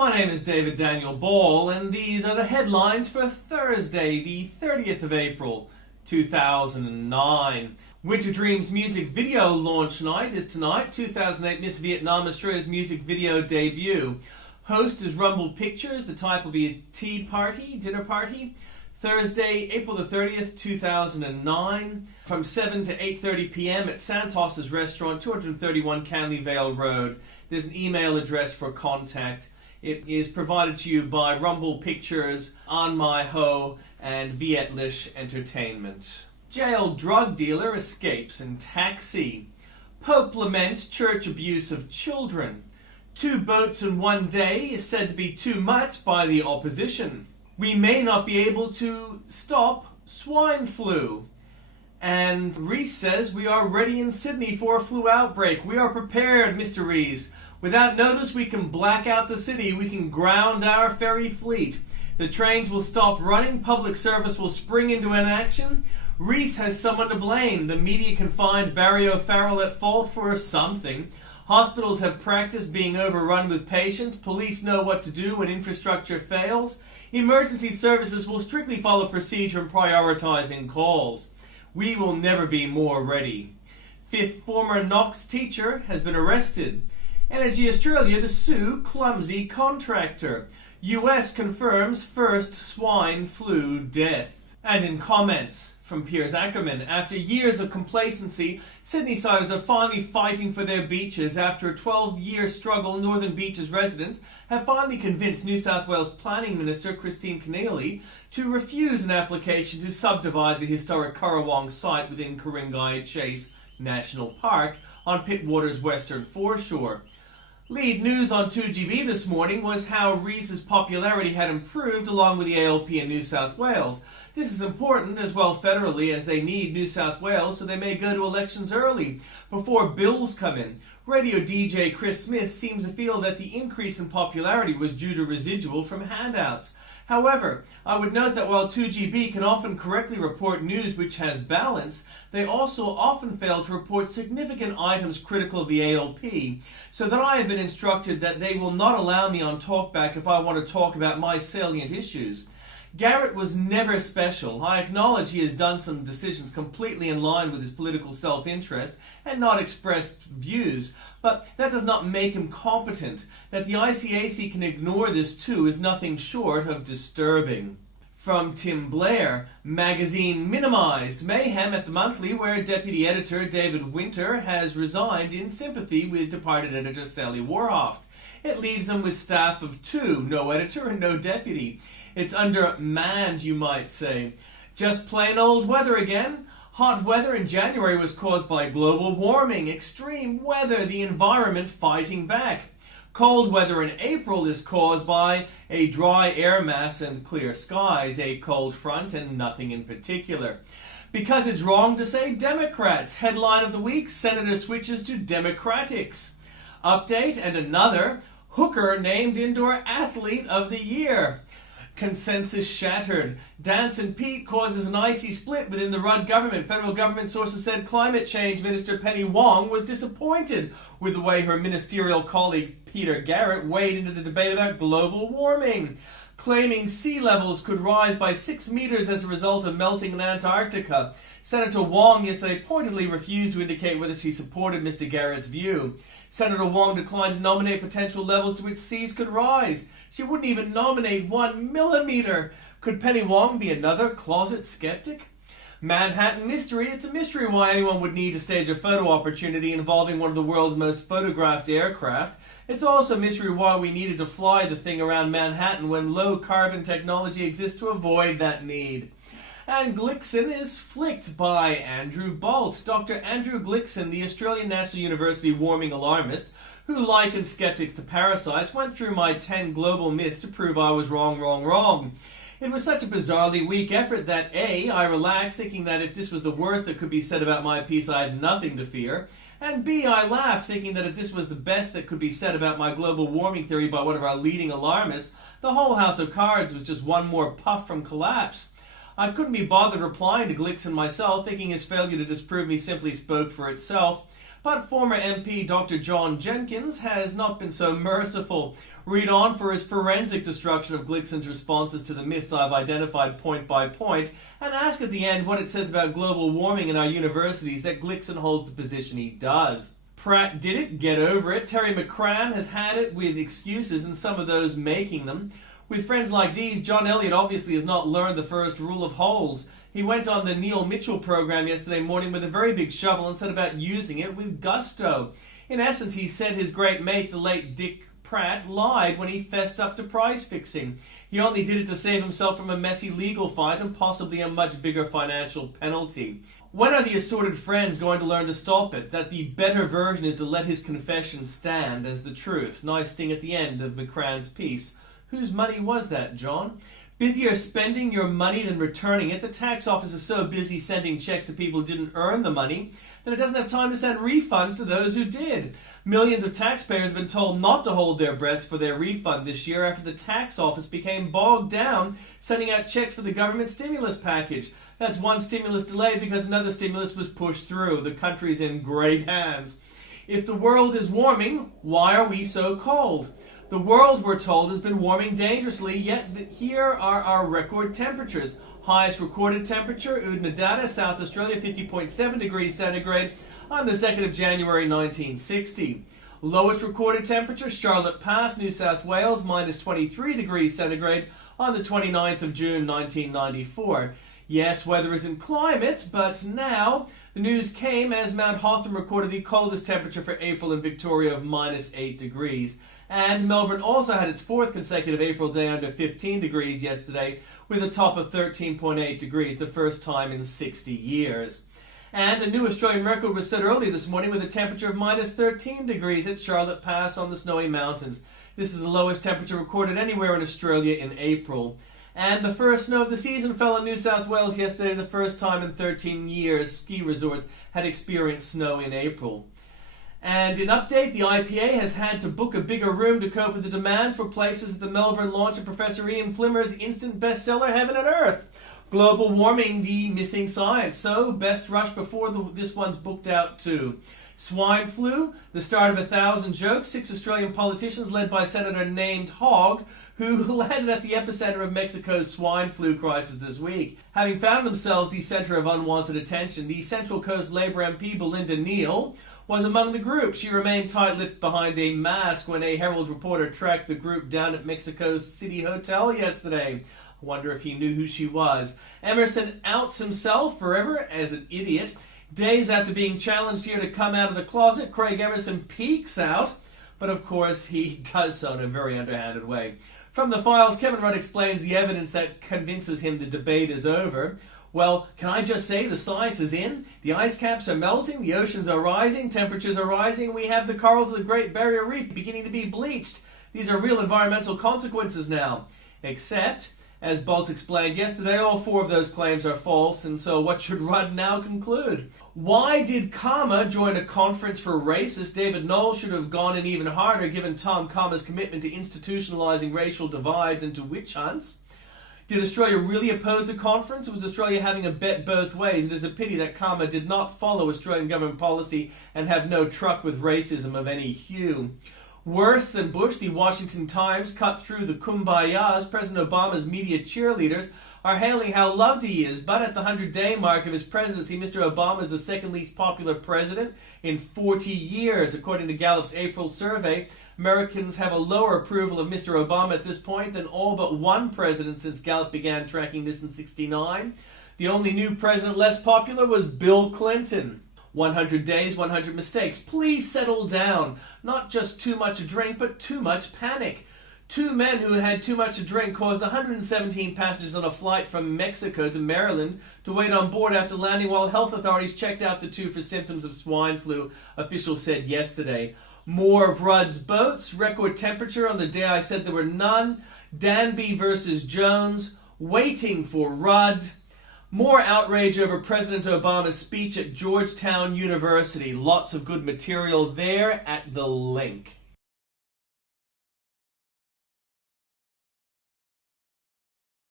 My name is David Daniel Ball, and these are the headlines for Thursday, the 30th of April, 2009. Winter Dreams music video launch night is tonight, 2008 Miss Vietnam Australia's music video debut. Host is Rumble Pictures. The type will be a tea party, dinner party. Thursday, April the 30th, 2009, from 7 to 8:30 p.m. at Santos's Restaurant, 231 Canley Vale Road. There's an email address for contact. It is provided to you by Rumble Pictures, On My Ho, and Vietlish Entertainment. Jailed drug dealer escapes in taxi. Pope laments church abuse of children. 2 boats in one day is said to be too much by the opposition. We may not be able to stop swine flu. And Rees says we are ready in Sydney for a flu outbreak. We are prepared, Mr. Rees. Without notice, we can black out the city. We can ground our ferry fleet. The trains will stop running. Public service will spring into inaction. Rees has someone to blame. The media can find Barry O'Farrell at fault for something. Hospitals have practiced being overrun with patients. Police know what to do when infrastructure fails. Emergency services will strictly follow procedure in prioritizing calls. We will never be more ready. 5th former Knox teacher has been arrested. Energy Australia to sue clumsy contractor. US confirms first swine flu death. And in comments from Piers Akerman, after years of complacency, Sydneysiders are finally fighting for their beaches. After a 12-year struggle, Northern Beaches residents have finally convinced New South Wales Planning Minister Christine Keneally to refuse an application to subdivide the historic Currawong site within Ku-ring-gai Chase National Park on Pittwater's western foreshore. Lead news on 2GB this morning was how Rees's popularity had improved along with the ALP in New South Wales. This is important as well federally, as they need New South Wales so they may go to elections early before bills come in. Radio DJ Chris Smith seems to feel that the increase in popularity was due to residual from handouts. However, I would note that while 2GB can often correctly report news which has balance, they also often fail to report significant items critical of the ALP, so that I have been instructed that they will not allow me on Talkback if I want to talk about my salient issues. Garrett was never special. I acknowledge he has done some decisions completely in line with his political self-interest and not expressed views, but that does not make him competent. That the ICAC can ignore this too is nothing short of disturbing. From Tim Blair, magazine minimised mayhem at the Monthly, where deputy editor David Winter has resigned in sympathy with departed editor Sally Warhoft. It leaves them with staff of 2, no editor and no deputy. It's undermanned, you might say. Just plain old weather again. Hot weather in January was caused by global warming, extreme weather, the environment fighting back. Cold weather in April is caused by a dry air mass and clear skies, a cold front and nothing in particular. Because it's wrong to say Democrats. Headline of the week, Senator switches to Democratics. Update and another, hooker named Indoor Athlete of the Year. Consensus shattered. Dancin' Pete causes an icy split within the Rudd government. Federal government sources said Climate Change Minister Penny Wong was disappointed with the way her ministerial colleague Peter Garrett weighed into the debate about global warming, claiming sea levels could rise by 6 meters as a result of melting in Antarctica. Senator Wong yesterday pointedly refused to indicate whether she supported Mr. Garrett's view. Senator Wong declined to nominate potential levels to which seas could rise. She wouldn't even nominate 1 millimeter. Could Penny Wong be another closet skeptic? Manhattan mystery. It's a mystery why anyone would need to stage a photo opportunity involving one of the world's most photographed aircraft. It's also a mystery why we needed to fly the thing around Manhattan when low-carbon technology exists to avoid that need. And Glickson is flicked by Andrew Bolt. Dr. Andrew Glickson, the Australian National University warming alarmist, who likened skeptics to parasites, went through my 10 global myths to prove I was wrong. It was such a bizarrely weak effort that A, I relaxed thinking that if this was the worst that could be said about my piece, I had nothing to fear, and B, I laughed thinking that if this was the best that could be said about my global warming theory by one of our leading alarmists, the whole house of cards was just one more puff from collapse. I couldn't be bothered replying to Glickson myself, thinking his failure to disprove me simply spoke for itself. But former MP Dr. John Jenkins has not been so merciful. Read on for his forensic destruction of Glickson's responses to the myths I've identified point by point, and ask at the end what it says about global warming in our universities that Glickson holds the position he does. Pratt did it, get over it. Terry McCrann has had it with excuses and some of those making them. With friends like these, John Elliott obviously has not learned the first rule of holes. He went on the Neil Mitchell program yesterday morning with a very big shovel and set about using it with gusto. In essence, he said his great mate, the late Dick Pratt, lied when he fessed up to price fixing. He only did it to save himself from a messy legal fight and possibly a much bigger financial penalty. When are the assorted friends going to learn to stop it? That the better version is to let his confession stand as the truth. Nice sting at the end of McCrann's piece. Whose money was that, John? Busier spending your money than returning it. The tax office is so busy sending checks to people who didn't earn the money that it doesn't have time to send refunds to those who did. Millions of taxpayers have been told not to hold their breaths for their refund this year after the tax office became bogged down sending out checks for the government stimulus package. That's one stimulus delayed because another stimulus was pushed through. The country's in great hands. If the world is warming, why are we so cold? The world, we're told, has been warming dangerously, yet here are our record temperatures. Highest recorded temperature, Oodnadatta, South Australia, 50.7 degrees centigrade on the 2nd of January 1960. Lowest recorded temperature, Charlotte Pass, New South Wales, minus 23 degrees centigrade on the 29th of June 1994. Yes, weather isn't climate, but now the news came as Mount Hotham recorded the coldest temperature for April in Victoria of minus 8 degrees. And Melbourne also had its fourth consecutive April day under 15 degrees yesterday, with a top of 13.8 degrees, the first time in 60 years. And a new Australian record was set earlier this morning with a temperature of minus 13 degrees at Charlotte Pass on the Snowy Mountains. This is the lowest temperature recorded anywhere in Australia in April. And the first snow of the season fell in New South Wales yesterday, the first time in 13 years ski resorts had experienced snow in April. And in update, the IPA has had to book a bigger room to cope with the demand for places at the Melbourne launch of Professor Ian Plimmer's instant bestseller, Heaven and Earth. Global warming, the missing science. So, best rush before this one's booked out too. Swine flu, the start of 1,000 jokes. 6 Australian politicians led by Senator named Hogg, who landed at the epicenter of Mexico's swine flu crisis this week. Having found themselves the center of unwanted attention, the Central Coast Labour MP Belinda Neal was among the group. She remained tight-lipped behind a mask when a Herald reporter tracked the group down at Mexico's City Hotel yesterday. I wonder if he knew who she was. Emerson outs himself forever as an idiot. Days after being challenged here to come out of the closet, Craig Emerson peeks out, but of course he does so in a very underhanded way. From the files, Kevin Rudd explains the evidence that convinces him the debate is over. Well, can I just say the science is in? The ice caps are melting, the oceans are rising, temperatures are rising, we have the corals of the Great Barrier Reef beginning to be bleached. These are real environmental consequences now. Except, as Bolt explained yesterday, all 4 of those claims are false, and so what should Rudd now conclude? Why did Kama join a conference for racists? David Knoll should have gone in even harder given Tom Kama's commitment to institutionalizing racial divides into witch hunts. Did Australia really oppose the conference, or was Australia having a bet both ways? It is a pity that Kama did not follow Australian government policy and have no truck with racism of any hue. Worse than Bush, the Washington Times cut through the kumbayas. President Obama's media cheerleaders are hailing how loved he is, but at the 100-day mark of his presidency, Mr. Obama is the second least popular president in 40 years. According to Gallup's April survey, Americans have a lower approval of Mr. Obama at this point than all but one president since Gallup began tracking this in '69. The only new president less popular was Bill Clinton. 100 days, 100 mistakes. Please settle down. Not just too much to drink, but too much panic. 2 men who had too much to drink caused 117 passengers on a flight from Mexico to Maryland to wait on board after landing while health authorities checked out the 2 for symptoms of swine flu, officials said yesterday. More of Rudd's boats. Record temperature on the day I said there were none. Danby versus Jones. Waiting for Rudd. More outrage over President Obama's speech at Georgetown University. Lots of good material there at the link.